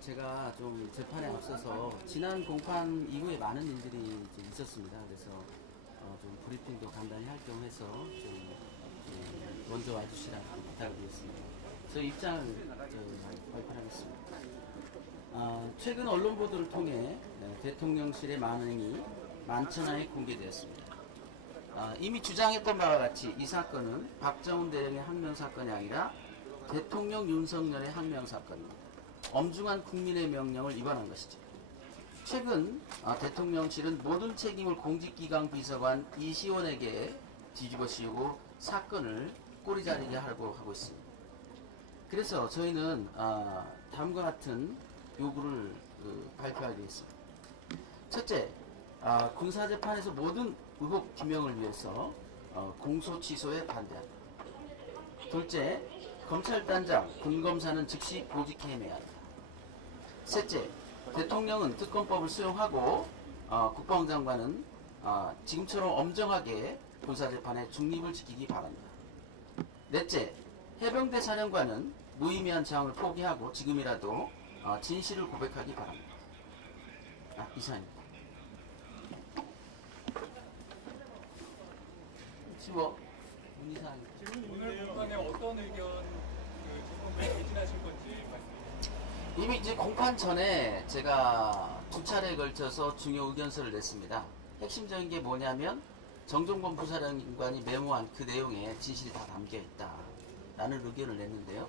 오늘 제가 좀 재판에 앞서서 지난 공판 이후에 많은 일들이 이제 있었습니다. 그래서 좀 브리핑도 간단히 할 겸 해서 좀 먼저 와주시라고 부탁을 드렸습니다. 저희 입장을 발표하겠습니다. 최근 언론 보도를 통해 대통령실의 만행이 만천하에 공개되었습니다. 이미 주장했던 바와 같이 이 사건은 박정훈 대령의 항명 사건이 아니라 대통령 윤석열의 항명 사건입니다. 엄중한 국민의 명령을 위반한 것이죠. 최근 대통령실은 모든 책임을 공직기강 비서관 이시원에게 뒤집어 씌우고 사건을 꼬리자리게 하려고 하고 있습니다. 그래서 저희는 다음과 같은 요구를 발표하게 됐습니다. 첫째, 군사재판에서 모든 의혹 규명을 위해서 공소 취소에 반대한다. 둘째, 검찰단장, 군검사는 즉시 보직해내야 한다. 셋째, 대통령은 특검법을 수용하고 국방장관은 지금처럼 엄정하게 군사재판의 중립을 지키기 바랍니다. 넷째, 해병대 사령관은 무의미한 저항을 포기하고 지금이라도 진실을 고백하기 바랍니다. 이상입니다. 문의사항입니다. 오늘 공판에 어떤 의견 개진하신 건지 말씀해 주세요. 이미 이제 공판 전에 제가 두 차례에 걸쳐서 중요 의견서를 냈습니다. 핵심적인 게 뭐냐면 정종범 부사령관이 메모한 그 내용에 진실이 다 담겨 있다라는 의견을 냈는데요.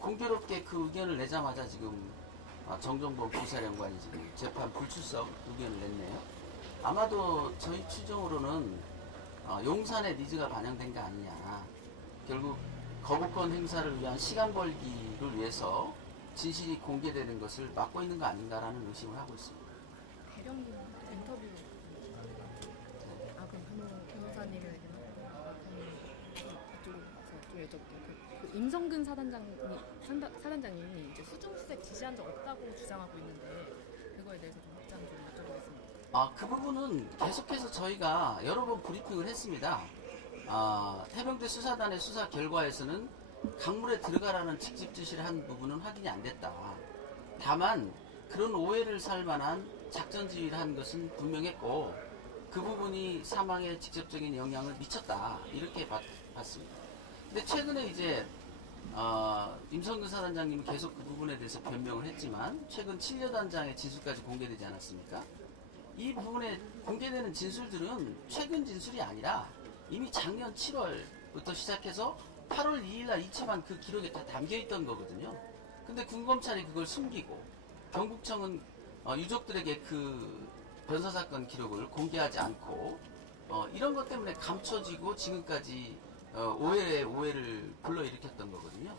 공교롭게 그 의견을 내자마자 지금 정종범 부사령관이 지금 재판 불출석 의견을 냈네요. 아마도 저희 추정으로는 용산의 니즈가 반영된 게 아니냐. 결국 거부권 행사를 위한 시간 벌기를 위해서 진실이 공개되는 것을 막고 있는 거 아닌가라는 의심을 하고 있습니다. 대령님 인터뷰. 그럼 변호사님에게 이쪽으로 가서 좀 여쭤볼게요. 그 임성근 사단장님이 이제 수중수색 지시한 적 없다고 주장하고 있는데 그거에 대해서 좀 확장 좀 여쭤보겠습니다. 그 부분은 계속해서 저희가 여러 번 브리핑을 했습니다. 해병대 수사단의 수사 결과에서는 강물에 들어가라는 직접 지시를 한 부분은 확인이 안 됐다. 다만 그런 오해를 살 만한 작전 지휘를 한 것은 분명했고 그 부분이 사망에 직접적인 영향을 미쳤다. 이렇게 봤습니다. 근데 최근에 이제 임성근 사단장님이 계속 그 부분에 대해서 변명을 했지만 최근 7여단장의 진술까지 공개되지 않았습니까? 이 부분에 공개되는 진술들은 최근 진술이 아니라 이미 작년 7월부터 시작해서 8월 2일날 이첩한 그 기록에 다 담겨있던 거거든요. 근데 군검찰이 그걸 숨기고 경북청은 유족들에게 그 변사사건 기록을 공개하지 않고 이런 것 때문에 감춰지고 지금까지 오해를 불러일으켰던 거거든요.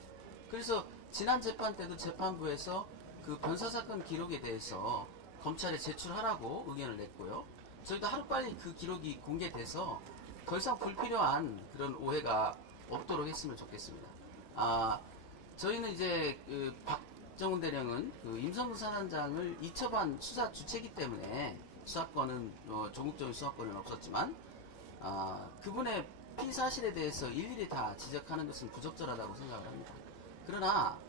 그래서 지난 재판 때도 재판부에서 그 변사사건 기록에 대해서 검찰에 제출하라고 의견을 냈고요. 저희도 하루빨리 그 기록이 공개돼서 더 이상 불필요한 그런 오해가 없도록 했으면 좋겠습니다. 저희는 이제 그 박정훈 대령은 그 임성근 사단장을 이첩한 수사 주체이기 때문에 수사권은 전국적인 수사권은 없었지만 그분의 피사실에 대해서 일일이 다 지적하는 것은 부적절하다고 생각을 합니다. 그러나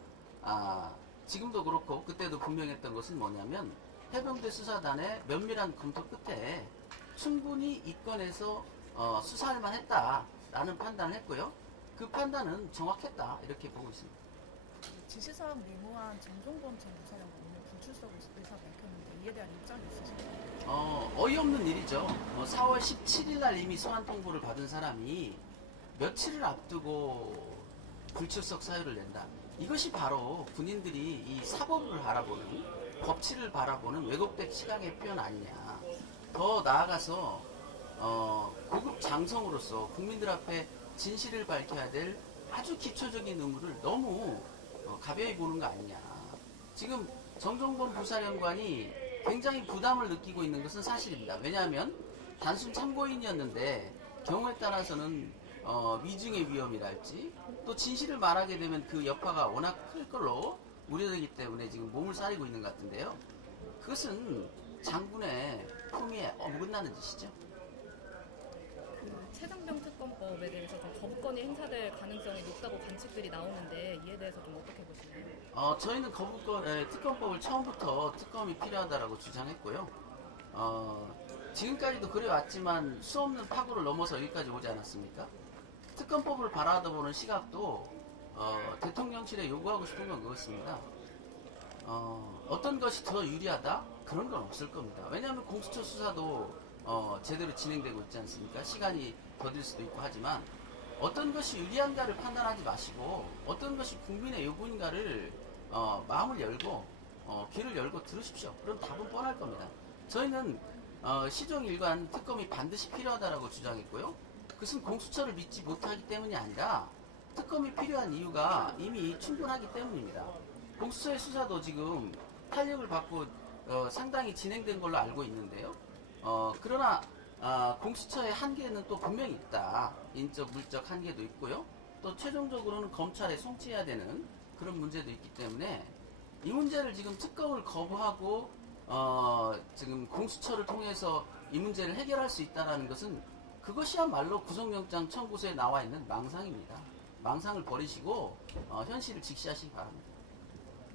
지금도 그렇고 그때도 분명했던 것은 뭐냐면 해병대 수사단의 면밀한 검토 끝에 충분히 이 건에서 수사할 만했다라는 판단을 했고요. 그 판단은 정확했다 이렇게 보고 있습니다. 지시사항 메모한 정종범 전 부사령관은 불출석 의사 밝혔는데 이에 대한 입장이 있으신가요? 어이없는 일이죠. 4월 17일 날 이미 소환 통보를 받은 사람이 며칠을 앞두고 불출석 사유를 낸다. 이것이 바로 군인들이 이 사법을 바라보는 법치를 바라보는 왜곡된 시각의 표현 아니냐. 더 나아가서 고급 장성으로서 국민들 앞에 진실을 밝혀야 될 아주 기초적인 의무를 너무 가벼이 보는 거 아니냐. 지금 정종범 부사령관이 굉장히 부담을 느끼고 있는 것은 사실입니다. 왜냐하면 단순 참고인이었는데 경우에 따라서는 위증의 위험이랄지 또 진실을 말하게 되면 그 여파가 워낙 클 걸로 우려되기 때문에 지금 몸을 사리고 있는 것 같은데요. 그것은 장군의 품위에 어긋나는 짓이죠. 그 최상병 특검법에 대해서 좀 거부권이 행사될 가능성이 높다고 관측들이 나오는데 이에 대해서 좀 어떻게 보시나요? 저희는 특검법을 처음부터 특검이 필요하다라고 주장했고요. 지금까지도 그래왔지만 수없는 파고를 넘어서 여기까지 오지 않았습니까? 특검법을 바라다 보는 시각도 대통령실에 요구하고 싶은 건 그렇습니다. 어떤 것이 더 유리하다? 그런 건 없을 겁니다. 왜냐하면 공수처 수사도 제대로 진행되고 있지 않습니까? 시간이 더딜 수도 있고 하지만 어떤 것이 유리한가를 판단하지 마시고 어떤 것이 국민의 요구인가를 마음을 열고 귀를 열고 들으십시오. 그럼 답은 뻔할 겁니다. 저희는 시종일관 특검이 반드시 필요하다라고 주장했고요. 그것은 공수처를 믿지 못하기 때문이 아니라 특검이 필요한 이유가 이미 충분하기 때문입니다. 공수처의 수사도 지금 탄력을 받고 상당히 진행된 걸로 알고 있는데요. 그러나 공수처의 한계는 또 분명히 있다. 인적, 물적 한계도 있고요. 또 최종적으로는 검찰에 송치해야 되는 그런 문제도 있기 때문에 이 문제를 지금 특검을 거부하고 지금 공수처를 통해서 이 문제를 해결할 수 있다는 것은 그것이야말로 구속영장 청구서에 나와 있는 망상입니다. 망상을 버리시고 현실을 직시하시기 바랍니다.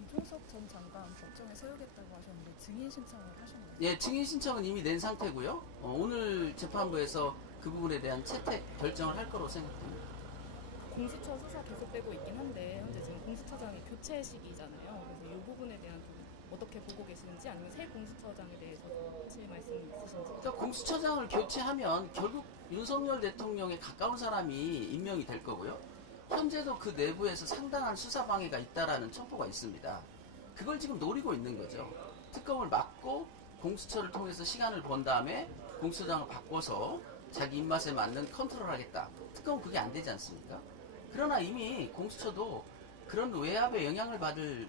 이종석 전 장관 법정에 세우겠다고 하셨는데 증인 신청을 하셨나요? 예, 증인 신청은 이미 낸 상태고요. 오늘 재판부에서 그 부분에 대한 채택 결정을 할 거로 생각합니다. 공수처 수사 계속되고 있긴 한데 현재 지금 공수처장이 교체 시기잖아요. 그래서 이 부분에 대한 좀 어떻게 보고 계시는지 아니면 새 공수처장에 대해서 하실 말씀 있으신지. 그러니까 공수처장을 교체하면 결국 윤석열 대통령에 가까운 사람이 임명이 될 거고요. 현재도 그 내부에서 상당한 수사 방해가 있다라는 첩보가 있습니다. 그걸 지금 노리고 있는 거죠. 특검을 막고 공수처를 통해서 시간을 번 다음에 공수처장을 바꿔서 자기 입맛에 맞는 컨트롤 하겠다. 특검은 그게 안 되지 않습니까? 그러나 이미 공수처도 그런 외압에 영향을 받을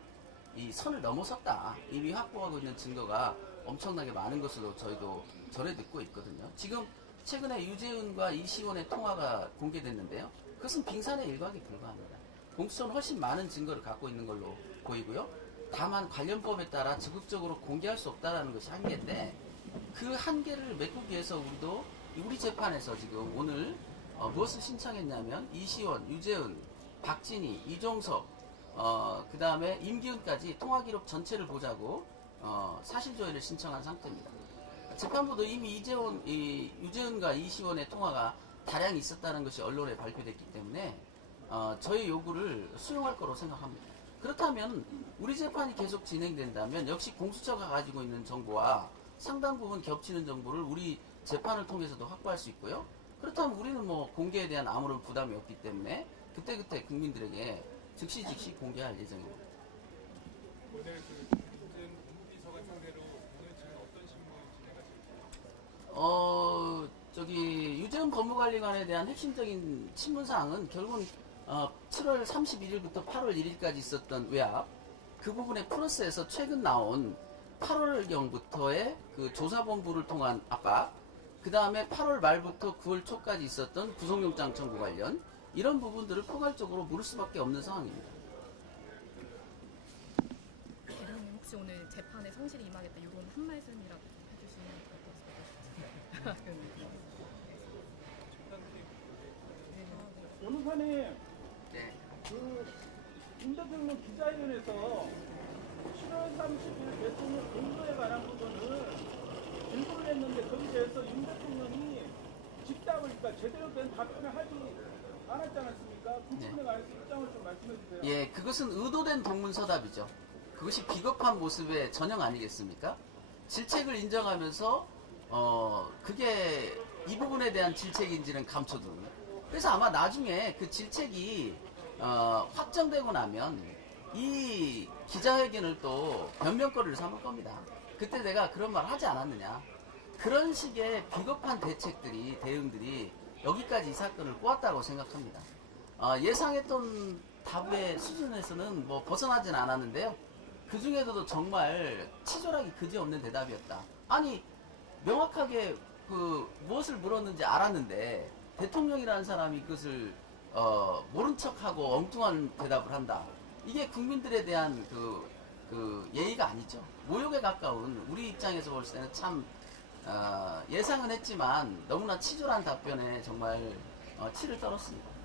이 선을 넘어섰다. 이미 확보하고 있는 증거가 엄청나게 많은 것으로 저희도 전해 듣고 있거든요. 지금 최근에 유재은과 이시원의 통화가 공개됐는데요. 그것은 빙산의 일각에 불과합니다. 공수처는 훨씬 많은 증거를 갖고 있는 걸로 보이고요. 다만 관련법에 따라 적극적으로 공개할 수 없다는 것이 한계인데 그 한계를 메꾸기 위해서 우리 재판에서 지금 오늘 무엇을 신청했냐면 이시원, 유재은, 박진희, 이종석, 그 다음에 임기훈까지 통화 기록 전체를 보자고 사실조회를 신청한 상태입니다. 재판부도 이미 유재은과 이시원의 통화가 다량 있었다는 것이 언론에 발표됐기 때문에 저희 요구를 수용할 거로 생각합니다. 그렇다면 우리 재판이 계속 진행된다면 역시 공수처가 가지고 있는 정보와 상당 부분 겹치는 정보를 우리 재판을 통해서도 확보할 수 있고요. 그렇다면 우리는 뭐 공개에 대한 아무런 부담이 없기 때문에 그때그때 국민들에게 즉시 공개할 예정입니다. 오늘 그 윤재은 법무비서관 상대로 오늘 지금 어떤 신문 진행하실까요? 유재은 법무관리관에 대한 핵심적인 친문사항은 결국은 7월 31일부터 8월 1일까지 있었던 외압, 그 부분에 플러스해서 최근 나온 8월경부터의 그 조사본부를 통한 압박, 그 다음에 8월 말부터 9월 초까지 있었던 구속영장 청구 관련 이런 부분들을 포괄적으로 물을 수밖에 없는 상황입니다. 대통령님 혹시 오늘 재판에 성실히 임하겠다 이런 한 말씀이라도 좀 해주시면 어떠실까요? 변호사님, 네. 윤 대통령 기자회견에서 7월 30일 대통령 공소에 관한 부분을 질문을 했는데 거기에 대해서 윤 대통령이 집답을, 그러니까 제대로 된 답변을 하지 않았지 않았습니까? 그 부분에 관해서 입장을 좀 말씀해 주세요. 예, 그것은 의도된 동문서답이죠. 그것이 비겁한 모습의 전형 아니겠습니까? 질책을 인정하면서 그게 이 부분에 대한 질책인지는 감춰두는. 그래서 아마 나중에 그 질책이 확정되고 나면 이 기자회견을 또 변명거리를 삼을 겁니다. 그때 내가 그런 말 하지 않았느냐. 그런 식의 비겁한 대응들이 여기까지 이 사건을 꼬았다고 생각합니다. 예상했던 답의 수준에서는 뭐 벗어나진 않았는데요. 그 중에서도 정말 치졸하기 그지없는 대답이었다. 아니, 명확하게 무엇을 물었는지 알았는데 대통령이라는 사람이 그것을 모른 척하고 엉뚱한 대답을 한다. 이게 국민들에 대한 그 예의가 아니죠. 모욕에 가까운, 우리 입장에서 볼 때는 참 예상은 했지만 너무나 치졸한 답변에 정말 치를 떨었습니다.